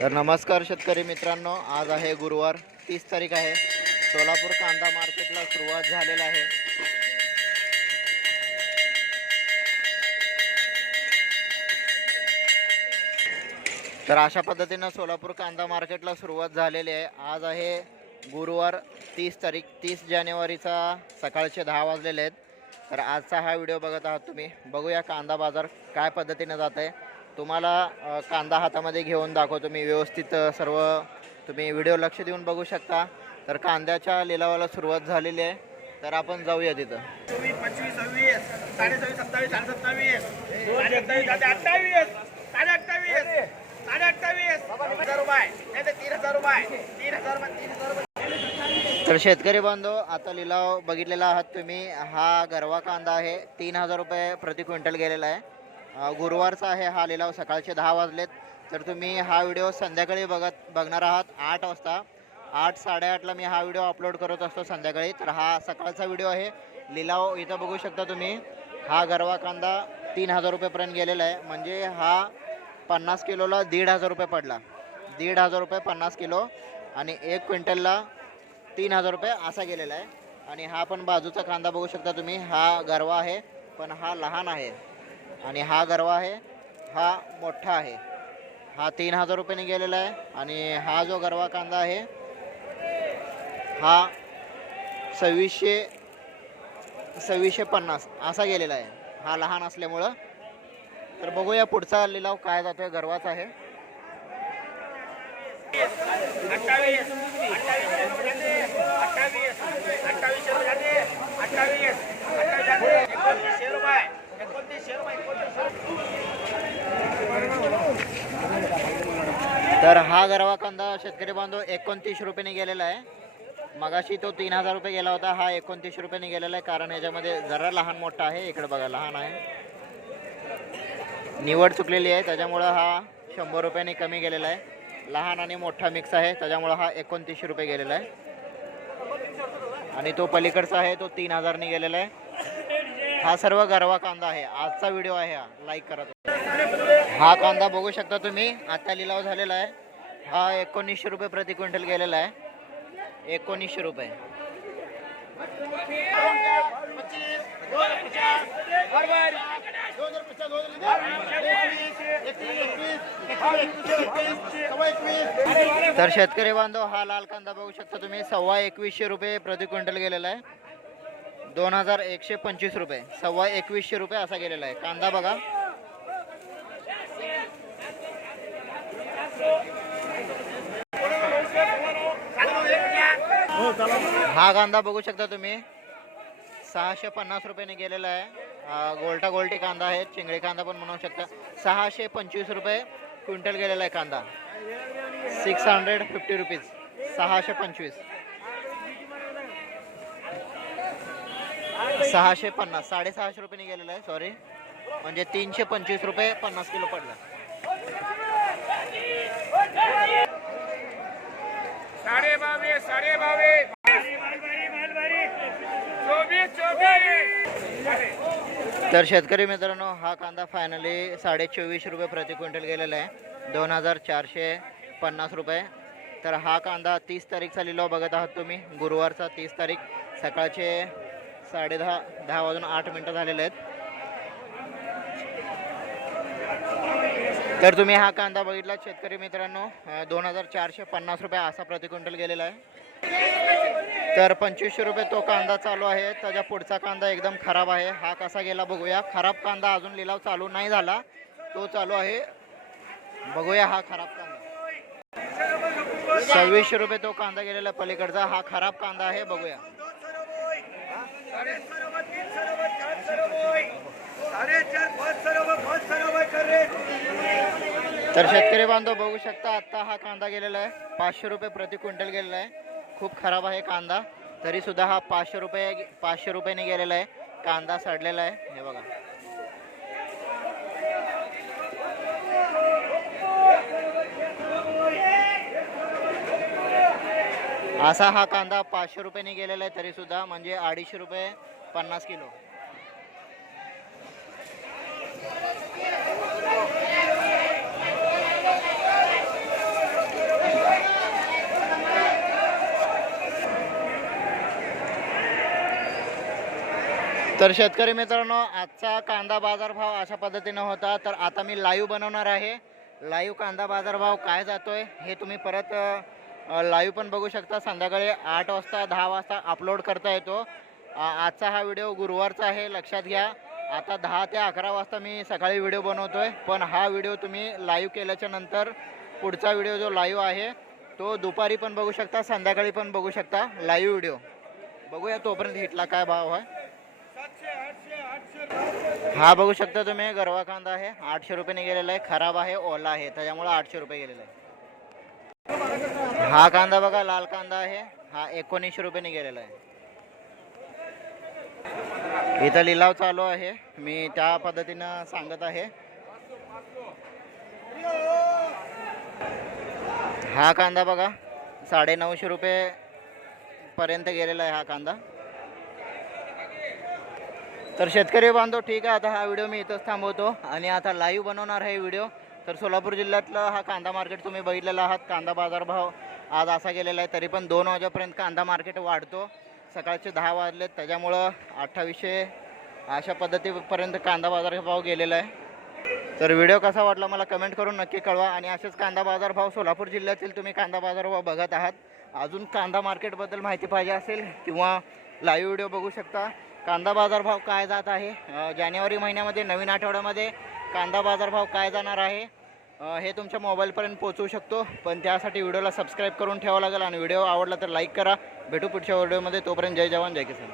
तर नमस्कार शेतकरी मित्रांनो आज आहे गुरुवार तीस तारीख आहे. सोलापूर कांदा मार्केटला सुरुवात झालेला आहे. तर अशा पद्धतीनं सोलापूर कांदा मार्केटला सुरुवात झालेली आहे. आज आहे गुरुवार तीस तारीख तीस जानेवारीचा सकाळचे दहा वाजलेले आहेत. तर आजचा हा व्हिडिओ बघत आहात तुम्ही. बघूया कांदा बाजार काय पद्धतीनं जात आहे तुम्हाला कांदा हातामध्ये घेऊन दाखवतो. मी व्यवस्थित सर्व तुम्ही व्हिडिओ लक्ष देऊन बघू शकता. तर कांद्याच्या लिलावाला सुरुवात झालेली आहे. तर आपण जाऊया तिथं. चोवीस पंचवीस सव्वीस साडे सव्वीस सत्तावीस साडे सत्तावीस साडे अठ्ठावीस साडे अठ्ठावीस साडे अठ्ठावीस साडे अठ्ठावीस हजार रुपये. नाही तर तीन हजार रुपये. तीन हजार रुपये तीन हजार रुपये. तर शेतकरी बांधव आता लिलाव बघितलेला आहात तुम्ही. हा गरवा कांदा आहे. तीन हजार रुपये प्रति क्विंटल गेलेला आहे. गुरुवारचा आहे हा लिलाव सकाळचे दहा वाजलेत. तर तुम्ही हा व्हिडिओ संध्याकाळी बघत बघणार आहात. आठ वाजता आठ साडेआठला मी हा व्हिडिओ अपलोड करत असतो संध्याकाळी. तर हा सकाळचा व्हिडिओ आहे. लिलाव इथं बघू शकता तुम्ही. हा गरवा कांदा तीन हजार रुपयेपर्यंत गेलेला आहे. म्हणजे हा पन्नास किलोला दीड हजार रुपये पडला. दीड हजार रुपये पन्नास किलो आणि एक क्विंटलला तीन हजार रुपये असा गेलेला आहे. आणि हा पण बाजूचा कांदा बघू शकता तुम्ही. हा गरवा आहे पण हा लहान आहे. आणि हा गरवा आहे हा मोठा आहे हा तीन हजार रुपयाने गेलेला आहे आणि हा जो गरवा कांदा आहे हा सव्वीसशे सव्वीसशे पन्नास असा गेलेला आहे हा लहान असल्यामुळं तर बघूया पुढचा लिलाव काय जातोय गरवाचा आहे अठ्ठावीस अठ्ठावीस अठ्ठावीस अठ्ठावीस झाले अठ्ठावीस अठ्ठावीस झाले एकोणतीसशे रुपये एकोणतीसशे रुपये एकोणतीसशे तर हा गरवा कांदा शेतकरी बांधव एकोणतीस रुपयाने गेलेला आहे. मगाशी तो तीन हजार रुपये गेला होता हा एकोणतीस रुपयाने गेलेला आहे. कारण याच्यामध्ये जरा लहान मोठा आहे इकडे बघा लहान आहे. निवड चुकलेली आहे त्याच्यामुळं हा शंभर रुपयाने कमी गेलेला आहे. लहान आणि मोठा मिक्स आहे त्याच्यामुळं हा एकोणतीसशे रुपये गेलेला आहे. आणि तो पलीकडचा आहे तो तीन हजारने गेलेला आहे. हा सर्व गरवा कांदा आहे. आजचा व्हिडिओ आहे हा. लाईक करा तुम्ही. हा कांदा बघू शकता तुम्ही. आता लिलाव झालेला आहे. हा एकोणीसशे रुपये प्रति क्विंटल गेलेला आहे. एकोणीसशे रुपये. तर शेतकरी बांधव हा लाल कांदा बघू शकता तुम्ही. सव्वा एकवीसशे रुपये प्रति क्विंटल गेलेला आहे. दोन हजार एकशे पंचवीस रुपये. सव्वा एकवीसशे रुपये असा गेलेला आहे. कांदा बघा. हा कांदा बघू शकता तुम्ही. सहाशे पन्नास रुपयाने गेलेला आहे. गोलटा गोल्टा कांदा आहे. चिंगडी कांदा पण म्हणू शकता. सहाशे पंचवीस रुपये क्विंटल गेलेला आहे कांदा. सिक्स हंड्रेड फिफ्टी रुपीज सहाशे पंचवीस सहाशे पन्नास साडेसहाशे रुपयाने गेलेला आहे. सॉरी म्हणजे तीनशे पंचवीस रुपये पन्नास किलो पडला. साडे बावीस साडे बावीस. तर शेतकरी मित्रांनो हा कांदा फायनली साडे चोवीस रुपये प्रति क्विंटल गेलेला आहे. दोन हजार चारशे पन्नास रुपये. तर हा कांदा तीस तारीखचा लिलाव बघत आहात तुम्ही. गुरुवारचा तीस तारीख. सकाळचे साडे दहा दहा वाजून आठ मिनटं झालेले आहेत. तर तुम्ही हा कांदा बघितला शेतकरी मित्रांनो. दोन हजार चारशे पन्नास रुपये असा प्रति क्विंटल गेलेला आहे. तर पंचवीसशे रुपये तो कांदा चालू आहे. त्याच्या पुढचा कांदा एकदम खराब आहे. हा कसा गेला बघूया. खराब कांदा अजून लिलाव चालू नाही झाला. तो चालू आहे. बघूया हा खराब कांदा. सव्वीसशे रुपये तो कांदा गेलेला आहे पलीकडचा. हा खराब कांदा आहे. बघूया. तर शेतकरी बांधव बघू शकता आत्ता हा कांदा गेलेला आहे. पाचशे रुपये प्रति क्विंटल गेलेला आहे. खूप खराब आहे कांदा. तरी सुद्धा हा पाचशे रुपये पाचशे रुपयाने गेलेला आहे. कांदा सडलेला आहे. हे बघा. असा हा कांदा पाचशे रुपयाने गेलेला आहे. तरी सुद्धा म्हणजे अडीचशे रुपये पन्नास किलो. तर शेतकरी मित्रांनो आजचा कांदा बाजारभाव अशा पद्धतीनं होता. तर आता मी लाईव्ह बनवणार आहे. लाईव्ह कांदा बाजारभाव काय जातो आहे हे तुम्ही परत लाईव्ह पण बघू शकता. संध्याकाळी आठ वाजता दहा वाजता अपलोड करता येतो. आजचा हा व्हिडिओ गुरुवारचा आहे लक्षात घ्या. आता दहा ते अकरा वाजता मी सकाळी व्हिडिओ बनवतोय. पण हा व्हिडिओ तुम्ही लाईव्ह केल्याच्यानंतर पुढचा व्हिडिओ जो लाईव्ह आहे तो दुपारी पण बघू शकता संध्याकाळी पण बघू शकता. Live video. बघूया तोपर्यंत हिटला काय भाव आहे. हा बघू शकता तुम्ही गरवा कांदा आहे आठशे रुपयाने गेलेला आहे खराब आहे ओला आहे त्याच्यामुळे आठशे रुपये गेलेला आहे. हा कांदा बघा लाल कांदा आहे हा एकोणीसशे रुपयाने गेलेला आहे. इथं लिलाव चालू आहे मी त्या पद्धतीनं सांगत आहे. हा कांदा बघा साडे नऊशे रुपये पर्यंत गेलेला आहे हा कांदा. तर शेतकरी बांधव ठीक आहे आता हा व्हिडिओ मी इथंच थांबवतो आणि आता लाईव्ह बनवणार आहे व्हिडिओ तर सोलापूर जिल्ह्यातलं हा कांदा मार्केट तुम्ही बघितलेला आहात कांदा बाजारभाव आज असा गेलेला आहे तरी पण दोन वाजेपर्यंत कांदा मार्केट वाढतो. सकाळचे दहा वाजले त्याच्यामुळं अठ्ठावीसशे अशा पद्धतीपर्यंत कांदा बाजारभाव गेलेला आहे. तर व्हिडिओ कसा वाटला मला कमेंट करून नक्की कळवा आणि असेच कांदा बाजारभाव सोलापूर जिल्ह्यातील तुम्ही कांदा बाजारभाव बघत आहात. अजून कांदा मार्केटबद्दल माहिती पाहिजे असेल किंवा लाईव्ह व्हिडिओ बघू शकता. कांदा बाजारभाव काय जात आहे? जानेवारी महिन्यामध्ये नवीन आठवड्यामध्ये कांदा बाजारभाव काय जाणार आहे? हे तुमच्या मोबाईलपर्यंत पोहोचवू शकतो पण त्यासाठी व्हिडिओला सबस्क्राईब करून ठेवावं लागेल आणि व्हिडिओ आवडला तर लाईक करा. भेटू पुढच्या व्हिडिओमध्ये. तोपर्यंत जय जवान जय किसान.